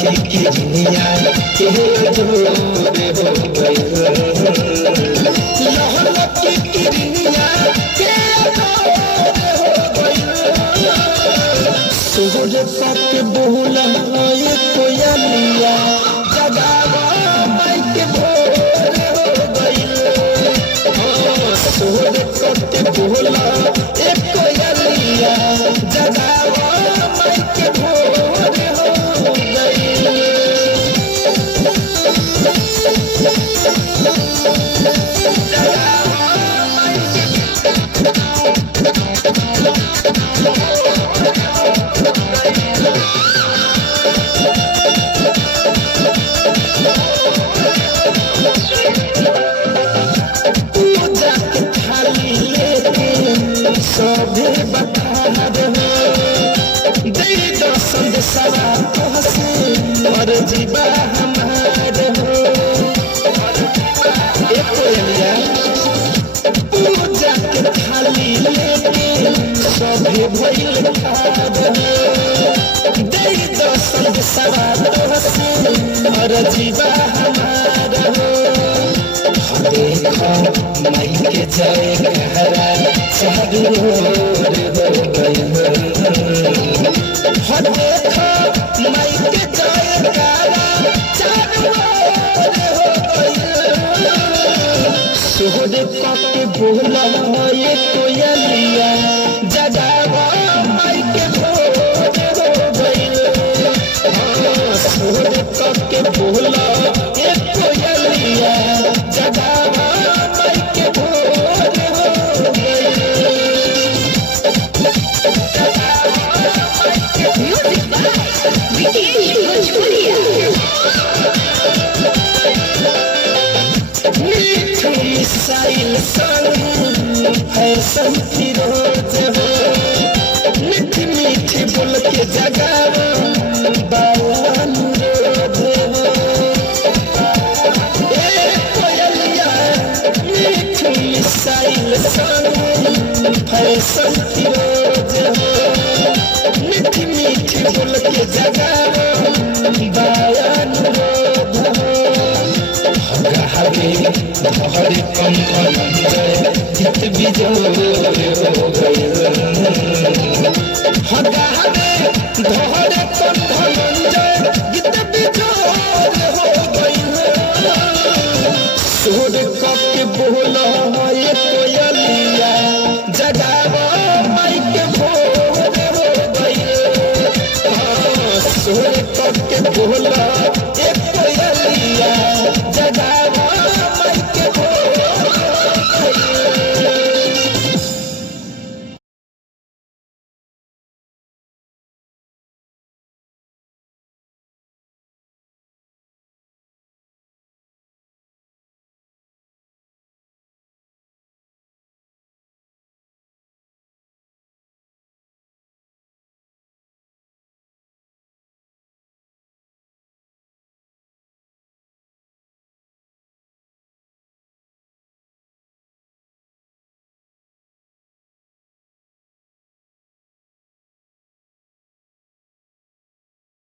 के किरनिया के जोर हो गई लहर के किरनिया के जोर हो गई सोहर तक बोला ये कोयलिया जगावा माई के भोर हो गई सोहर तक बोला ये कोयलिया जगावा माई के भोर हो गई सभे बखार हो दे दर्शन सवा हसे और जीवा हमार हो कोयलिया पूजा के थाली लेके सभे भइल खार हो दे दर्शन सवा हसे और जीवा हमार हो देखो माई के जय कहरा चारू ओर हो गई देखो माई के जय कहरा चारू ओर हो गई सोहर के बोला ये कोयलिया जगावा माई के भोर हो गई सोहर के बोला ये कोयलिया जगावा माई के भोर हो गई म्यूजिक बाय विकेश भोजपुरिया मिसाइल संग फैशन